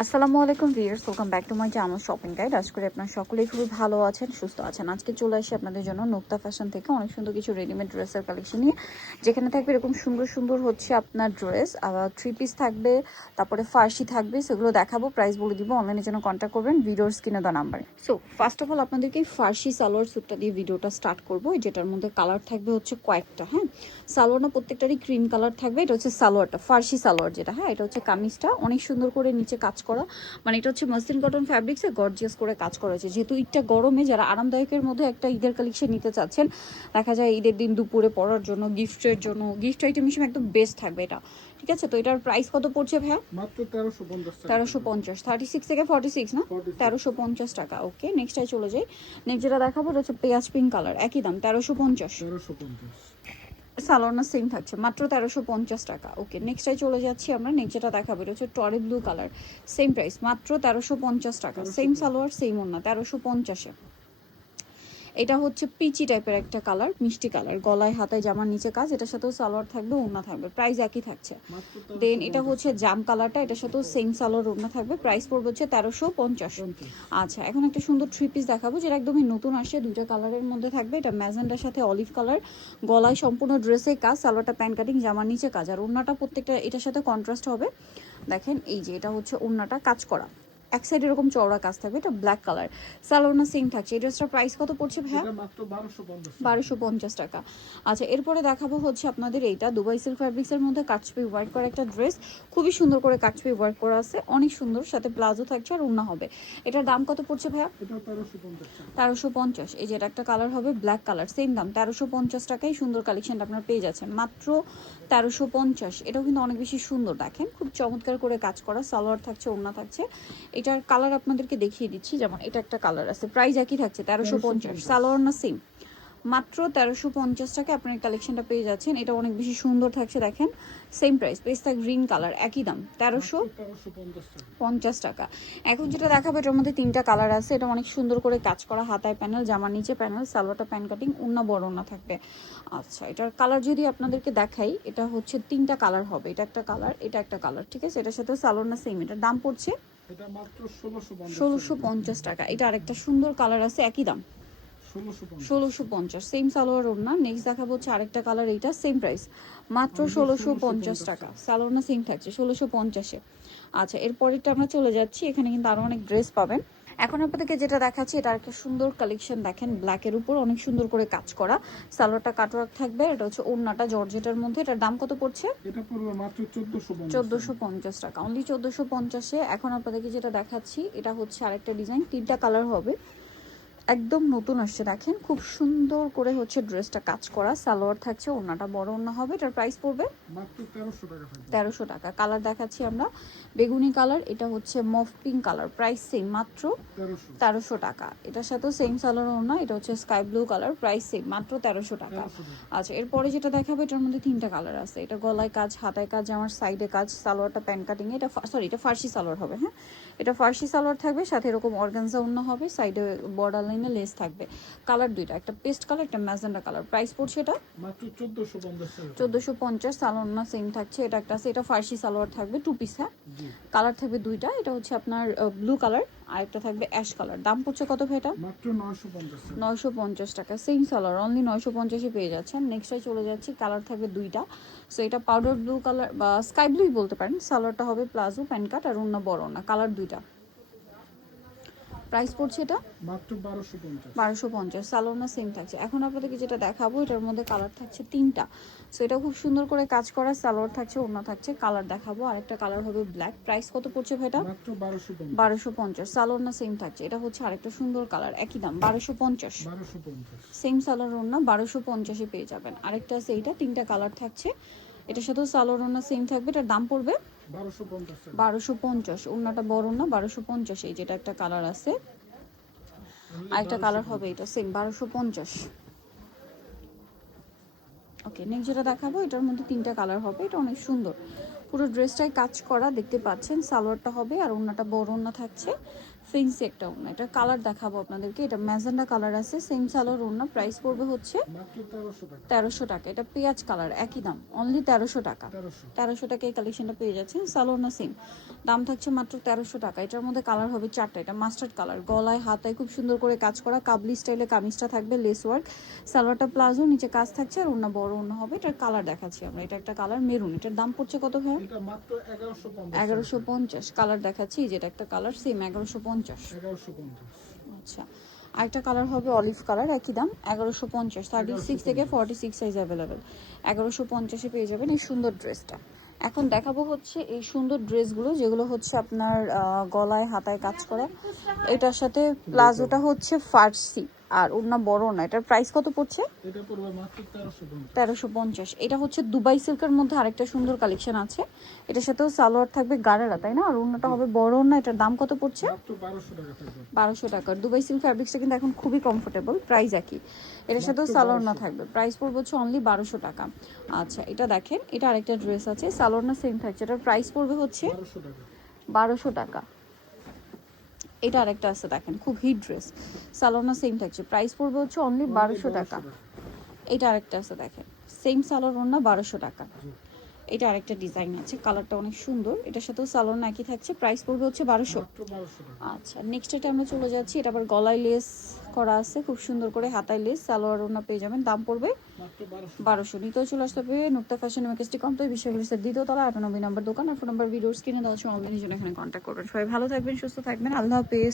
আসসালামু আলাইকুম viewers, welcome back to my channel shopping guide. আশা করি আপনারা সকলেই খুবই ভালো আছেন, সুস্থ আছেন। আজকে চলে আসি আপনাদের জন্য নুক্তা ফ্যাশন থেকে অনেক সুন্দর কিছু রেডিমেড ড্রেসের কালেকশন নিয়ে, যেখানে থাকবে এরকম সুন্দর সুন্দর হচ্ছে আপনার ড্রেস, আবার 3 পিস থাকবে, তারপরে ফার্সি থাকবে। সেগুলো দেখাবো, প্রাইস বলে দিব। অনলাইনের জন্য কন্ট্যাক্ট করবেন ভিডিওর স্ক্রিনে দেওয়া নাম্বারে। সো ফার্স্ট অফ অল আপনাদেরকে ফার্সি সালোয়ার স্যুটটা দিয়ে ভিডিওটা স্টার্ট করবো, যেটার মধ্যে কালার থাকবে হচ্ছে কয়েকটা। হ্যাঁ, সালোয়ার না প্রত্যেকটারই ক্রিম কালার থাকবে। এটা হচ্ছে সালোয়ারটা, ফার্সি সালোয়ার যেটা। হ্যাঁ, এটা হচ্ছে কামিজটা অনেক সুন্দর করে নিচে কাজ করা, মানে এটা হচ্ছে মাসলিন কটন ফ্যাব্রিক্সে গর্জিয়াস করে কাজ করা হয়েছে। যেহেতু ঈদটা গরমে যারা আরামদায়কের মধ্যে একটা ঈদের কালেকশন নিতে চাচ্ছেন, দেখা যায় ঈদের দিন দুপুরে পরার জন্য, গিফটের জন্য, গিফট আইটেম হিসেবে একদম বেস্ট থাকবে এটা। ঠিক আছে, তো এটার প্রাইস কত পড়ছে ভাইয়া? মাত্র 1350 টাকা। 1350, 36 থেকে 46 না, 1350 টাকা। ওকে, নেক্সটটাই চলে যাই। নেক্সট যেটা দেখাবো এটা হচ্ছে পেঁয়াজ পিঙ্ক কালার, একই দাম 1350। সালোয়ার সেম থাকছে, মাত্র 1350 টাকা। ওকে, নেক্সটটাই চলে যাচ্ছি আমরা। নেক্সট যেটা দেখাবো এটা হচ্ছে টরে ব্লু কালার, সেম প্রাইস, মাত্র 1350 টাকা। সেম সালোয়ার সেম ওড়না, 1350-এ। এটা হচ্ছে পিচি টাইপের একটা কালার, মিষ্টি কালার, গলায় হাতায় জামার নিচে কাজ। এটার সাথেও সালোয়ার থাকবে, ওড়না থাকবে, প্রাইস একই থাকছে। দেন এটা হচ্ছে জাম কালারটা, এটার সাথেও সেম সালোয়ার ওড়না থাকবে, প্রাইস পড়বে হচ্ছে 1350। আচ্ছা, এখন একটা সুন্দর 3 পিস দেখাবো, যেটা একদমই নতুন আসছে, দুইটা কালারের মধ্যে থাকবে। এটা ম্যাজেন্ডার সাথে অলিভ কালার, গলায় সম্পূর্ণ ড্রেসে কাজ, সালোয়ারটা প্যান্ট কাটিং, জামার নিচে কাজ, আর ওড়নাটা প্রত্যেকটা এটার সাথে কন্ট্রাস্ট হবে। দেখেন এই যে এটা হচ্ছে ওড়নাটা কাজ করা, এক সাইড এরকম চওড়া কাজ থাকবে। এটা ব্ল্যাক কালার, সালোনা সেম থাকছে। এই ড্রেসটার প্রাইস কত পড়ছে ভাইয়া? মাত্র 1250 টাকা। আচ্ছা, এরপরে দেখাবো হচ্ছে আপনাদের এইটা দুবাই সিল্ক ফ্যাব্রিক্সের মধ্যে কাটছবি ওয়ার্ক করা একটা ড্রেস, খুবই সুন্দর করে কাটছবি ওয়ার্ক করা আছে, অনেক সুন্দর, সাথে প্লাজো থাকছে আর ওড়না হবে। এটার দাম কত পড়ছে ভাইয়া? 1350। এই যে এটা একটা কালার হবে ব্ল্যাক কালার, সেম দাম 1350 টাকায় সুন্দর কালেকশনটা আপনারা পেয়ে যাচ্ছেন, মাত্র 1350। এটাও কিন্তু অনেক বেশি সুন্দর, দেখেন খুব চমৎকার করে কাজ করা, সালোয়ার থাকছে, ওড়না থাকছে। এটার কালার আপনাদেরকে দেখিয়ে দিচ্ছি, যেমন এটা একটা কালার আছে, প্রাইস একই থাকছে 1350, সালোয়ার না সেম, মাত্র 1350 টাকা আপনার কালেকশনটা পেয়ে যাচ্ছেন। এটা অনেক বেশি সুন্দর থাকছে, দেখেন সেম প্রাইস, পেস্তা গ্রিন কালার, একই দাম 1350 টাকা। এখন যেটা দেখাবো এটার মধ্যে 3টা কালার আছে, এটা অনেক সুন্দর করে কাজ করা, হাতায় প্যানেল, জামার নিচে প্যানেল, সালোয়ারটা প্যান কাটিং, ওড়না বড় ওড়না থাকবে। আচ্ছা, এটার কালার যদি আপনাদেরকে দেখাই, এটা হচ্ছে 3টা কালার হবে, এটা একটা কালার, এটা একটা কালার। ঠিক আছে, এটার সাথে সালোয়ার না সেম, এটার দাম পড়ছে এটা মাত্র 1650 টাকা। এটা আরেকটা সুন্দর কালার আছে, একই দাম 1650, সেম সালোয়ার ওড়না। নেক্সট দেখাবো হচ্ছে আরেকটা কালার, এইটা সেম প্রাইস, মাত্র 1650 টাকা, সালোয়ার না সেম থাকছে 1650-এ। আচ্ছা, এরপরেরটা আমরা চলে যাচ্ছি, এখানে কিন্তু আরো অনেক ড্রেস পাবেন। এখন আপনাদেরকে যেটা দেখাচ্ছি এটা একটা সুন্দর কালেকশন, দেখেন ব্ল্যাকের উপর অনেক সুন্দর করে কাজ করা, সালোয়ারটা কাটওয়ার্ক থাকবে। এটা হচ্ছে ওড়নাটা জর্জেটের মধ্যে। এটার দাম কত পড়ছে? এটা পড়বে মাত্র 1450 টাকা, অনলি 1450-এ। এখন আপনাদেরকে যেটা দেখাচ্ছি এটা হচ্ছে আরেকটা ডিজাইন, 3টা কালার হবে, একদম নতুন আসছে, দেখেন খুব সুন্দর করে হচ্ছে ড্রেসটা কাজ করা, সালোয়ার থাকছে, ওড়নাটা বড় ওড়না হবে। এটার প্রাইস পড়বে মাত্র 1300 টাকা। কালার দেখাচ্ছি আমরা, বেগুনি কালার, এটা হচ্ছে মফ পিঙ্ক কালার, প্রাইস সেম, মাত্র 1300 টাকা। এটার সাথেও সেম সালোয়ার ওড়না, এটা হচ্ছে sky blue colour, price same, মাত্র 1300 টাকা। আচ্ছা, এরপরে যেটা দেখাবো এটার মধ্যে 3টা কালার আছে, এটা গলায় কাজ, হাতায় কাজ, আমার সাইডে কাজ, সালোয়ারটা প্যান কাটিং, এটা সরি এটা ফার্সি সালোয়ার হবে। হ্যাঁ, এটা ফার্সি সালোয়ার থাকবে, সাথে এরকম অর্গানজা ওড়না হবে, সাইডে বর্ডার লাইনে লেস থাকবে। কালার দুইটা, একটা পেস্ট কালার, একটা ম্যাজেন্ডা কালার। প্রাইস পড়ছে এটা মাত্র 1450 1450, সালোয়ার না সেম থাকছে। এটা একটা আছে, এটা ফার্সি সালোয়ার থাকবে, 2 পিস। হ্যাঁ, কালার থাকবে দুইটা, এটা হচ্ছে আপনার ব্লু কালার, আর একটা থাকবে অ্যাশ কালার। দাম পড়ছে কত ভাই? এটা মাত্র 950 টাকা, সেম সালোয়ার, অনলি 950-এ পেয়ে যাচ্ছেন। নেক্সটে চলে যাচ্ছি, কালার থাকবে দুইটা। সো এটা পাউডার ব্লু কালার বা স্কাই ব্লুই বলতে পারেন। সালোয়ারটা হবে প্লাজো, প্যান্ট কাট, আর অন্য বড় না, কালার দুইটা। প্রাইস পড়ছে এটা মাত্র 1250, সালোয়ার না সেম থাকছে। এখন আপনাদেরকে যেটা দেখাবো এটার মধ্যে কালার থাকছে 3টা। সো এটা খুব সুন্দর করে কাজ করা, সালোয়ার থাকছে, ওড়না থাকছে। কালার দেখাবো, আরেকটা কালার হবে ব্ল্যাক। প্রাইস কত পড়ছে ভাইটা? মাত্র 1250, সালোয়ার না সেম থাকছে। এটা হচ্ছে আরেকটা সুন্দর কালার, একই দাম 1250, সেম সালোয়ার ওড়না, 1250-এ পেয়ে যাবেন। আরেকটা আছে এইটা, 3টা কালার থাকছে, এটার সাথেও সালোয়ার ওড়না সেম থাকবে। এটার দাম পড়বে 1250, ওড়নাটা বড় না, 1250। এই যেটা একটা কালার আছে, আরেকটা কালার হবে, এটা সেম 1250। ওকে, নেক্সট যেটা দেখাবো এটার মধ্যে 3টা কালার হবে, এটা অনেক সুন্দর, পুরো ড্রেসটাই কাজ করা, দেখতে পাচ্ছেন। সালোয়ারটা হবে আর ওড়নাটা বড় ওড়না থাকছে, ফেন্সি একটা ওড়না, এটা কালার দেখাবো আপনাদেরকে। এটা ম্যাজেন্ডা কালার আছে, সেম সালোয়ার ওড়না, প্রাইস পড়বে হচ্ছে মাত্র 1300 টাকা। 1300 টাকা। এটা পেঁয়াজ কালার, একই দাম, অনলি 1300 টাকা। 1300। 1300 টাকা এই কালেকশনটা পেয়ে যাচ্ছেন। সালোয়ার না সেম, দাম থাকছে মাত্র 1300 টাকা। এটার মধ্যে কালার হবে 4টা। এটা মাস্টার্ড কালার, গলায় হাতায় খুব সুন্দর করে কাজ করা, কাবলি স্টাইলে কামিজটা থাকবে, লেস ওয়ার্ক, সালোয়ারটা প্লাজো, নিচে কাজ থাকছে, আর ওড়না বড় ওড়না হবে। এটার কালার দেখাচ্ছি আমরা। এটা একটা কালার মেরুন, এটার দাম পড়ছে কত ভাই? এটা মাত্র 1150। 1150। কালার দেখাচ্ছি, যেটা একটা কালার সেম 1150। 1150। আচ্ছা, আরেকটা কালার হবে অলিভ কালার, একই দাম 1150। 36 থেকে 46 সাইজ অ্যাভেলেবেল। 1150-এ পেয়ে যাবেন এই সুন্দর ড্রেসটা। এখন দেখাবো হচ্ছে এই সুন্দর ড্রেসগুলো, যেগুলো হচ্ছে আপনার গলায় হাতায় কাজ করা। এটার সাথে প্লাজোটা হচ্ছে ফার্সি, আর ওড়না বড় না। এটার প্রাইস কত পড়ছে? এটা পড়বে মাত্র 1350। 1350। এটা হচ্ছে দুবাই সিল্কের মধ্যে আরেকটা সুন্দর কালেকশন আছে। এটার সাথেও সালোয়ার থাকবে গাড়ারা, তাই না? আর ওড়নাটা হবে বড় ওড়না। এটার দাম কত পড়ছে? মাত্র 1200 টাকা থাকবে। 1200 টাকার দুবাই সিল্ক ফ্যাব্রিক্সটা কিন্তু এখন খুবই কমফোর্টেবল, প্রাইস একই। এটার সাথেও সালোয়ার না থাকবে, প্রাইস পড়বে হচ্ছে অনলি 1200 টাকা। আচ্ছা, এটা দেখেন, এটা আরেকটা ড্রেস আছে, সালোয়ার না সেম থাকছে, এটার প্রাইস পড়বে হচ্ছে 1200 টাকা। 1200 টাকা। এটা আরেকটা আছে দেখেন, খুব হিট ড্রেস, সালোয়ার না সেম থাকছে, প্রাইস পড়বে হচ্ছে অনলি 1200 টাকা। এটা আরেকটা আছে দেখেন, সেম সালোয়ার ওড়না, 1200 টাকা। এটা আরেকটা ডিজাইন আছে, কালারটা অনেক সুন্দর, এটার সাথেও সালোয়ার না একই থাকছে, প্রাইস পড়বে হচ্ছে 1200। মাত্র 1200 টাকা। আচ্ছা, নেক্সট এটা আমরা চলে যাচ্ছি। এটা আবার গলায় লেস করা আছে, খুব সুন্দর করে হাতায় লেস, সালোয়ার ওড়না পেয়ে যাবেন, দাম পড়বে মাত্র 1200। 1200। নিতেও চলে আসতে হবে নুক্তা ফ্যাশন মেকেস্টি কম, তো বিষয়গুলো স্যার দ্বিতীয় তলা 98 নম্বর দোকান। আর ফোন নাম্বার ভিডিওস কিনে দেওয়া হচ্ছে, অনলাইনের জন্য এখানে কন্ট্যাক্ট করবেন। সবাই ভালো থাকবেন, সুস্থ থাকবেন, আল্লাহ হাফেজ।